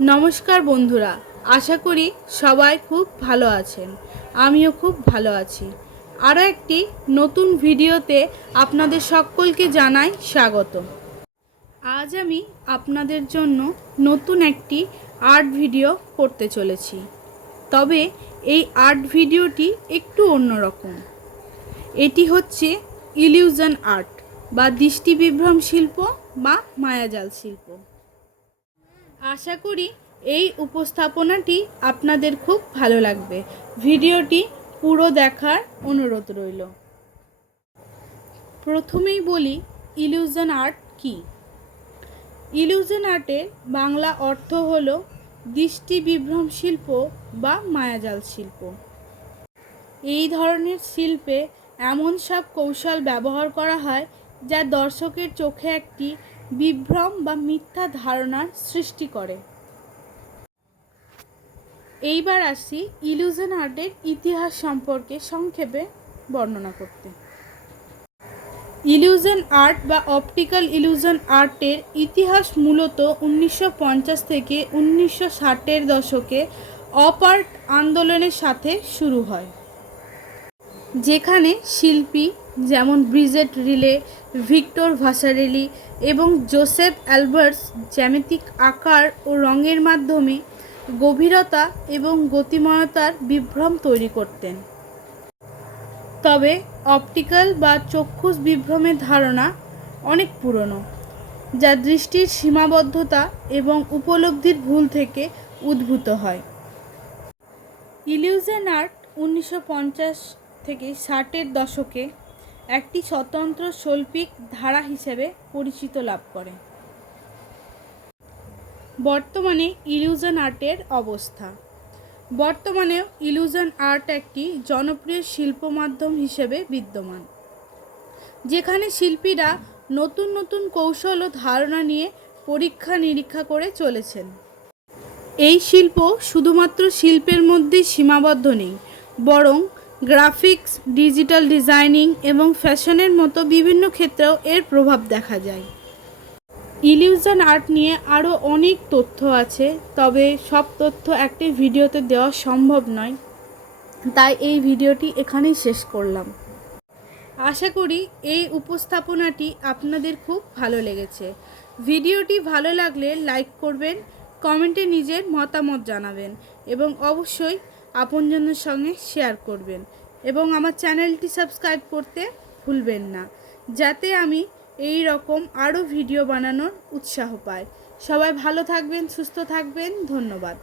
নমস্কার বন্ধুরা, আশা করি সবাই খুব ভালো আছেন। আমিও খুব ভালো আছি। আরও একটি নতুন ভিডিওতে আপনাদের সকলকে জানাই স্বাগত। আজ আমি আপনাদের জন্য নতুন একটি আর্ট ভিডিও করতে চলেছি। তবে এই আর্ট ভিডিওটি একটু অন্যরকম। এটি হচ্ছে ইলিউশন আর্ট বা দৃষ্টিবিভ্রম শিল্প বা মায়াজাল শিল্প। আশা করি এই উপস্থাপনাটি আপনাদের খুব ভালো লাগবে। ভিডিওটি পুরো দেখার অনুরোধ রইল। প্রথমেই বলি ইলিউশন আর্ট কী। ইলিউশন আর্টের বাংলা অর্থ হল দৃষ্টিবিভ্রম শিল্প বা মায়াজাল শিল্প। এই ধরনের শিল্পে এমন সব কৌশল ব্যবহার করা হয় যা দর্শকের চোখে একটি বিভ্রম বা মিথ্যা ধারণার সৃষ্টি করে। এইবার আসি ইলিউশন আর্টের ইতিহাস সম্পর্কে সংক্ষেপে বর্ণনা করতে। ইলিউশন আর্ট বা অপটিক্যাল ইলিউশন আর্টের ইতিহাস মূলত 1950 থেকে 1960-এর দশকে অপ আর্ট আন্দোলনের সাথে শুরু হয়, যেখানে শিল্পী যেমন ব্রিজেট রিলে, ভিক্টর ভাসারেলি এবং জোসেফ অ্যালবার্টস জ্যামিতিক আকার ও রঙের মাধ্যমে গভীরতা এবং গতিময়তার বিভ্রম তৈরি করতেন। তবে অপটিক্যাল বা চক্ষুষ বিভ্রমের ধারণা অনেক পুরনো, যা দৃষ্টির সীমাবদ্ধতা এবং উপলব্ধির ভুল থেকে উদ্ভূত হয়। ইলিউশন আর্ট 1950 থেকে 60-এর দশকে একটি স্বতন্ত্র শৈল্পিক ধারা হিসেবে পরিচিত লাভ করে। বর্তমানে ইলিউশন আর্টের অবস্থা। বর্তমানেও ইলিউশন আর্ট একটি জনপ্রিয় শিল্প মাধ্যম হিসেবে বিদ্যমান, যেখানে শিল্পীরা নতুন নতুন কৌশল ও ধারণা নিয়ে পরীক্ষা নিরীক্ষা করে চলেছেন। এই শিল্প শুধুমাত্র শিল্পের মধ্যেই সীমাবদ্ধ নেই, বরং গ্রাফিক্স, ডিজিটাল ডিজাইনিং এবং ফ্যাশনের মতো বিভিন্ন ক্ষেত্রেও এর প্রভাব দেখা যায়। ইলিউশন আর্ট নিয়ে আরও অনেক তথ্য আছে, তবে সব তথ্য একটি ভিডিওতে দেওয়া সম্ভব নয়, তাই এই ভিডিওটি এখানেই শেষ করলাম। আশা করি এই উপস্থাপনাটি আপনাদের খুব ভালো লেগেছে। ভিডিওটি ভালো লাগলে লাইক করবেন, কমেন্টে নিজের মতামত জানাবেন এবং অবশ্যই আপনজনের সঙ্গে শেয়ার করবেন এবং আমার চ্যানেলটি সাবস্ক্রাইব করতে ভুলবেন না, যাতে আমি এই রকম আরও ভিডিও বানানোর উৎসাহ পাই। সবাই ভালো থাকবেন, সুস্থ থাকবেন। ধন্যবাদ।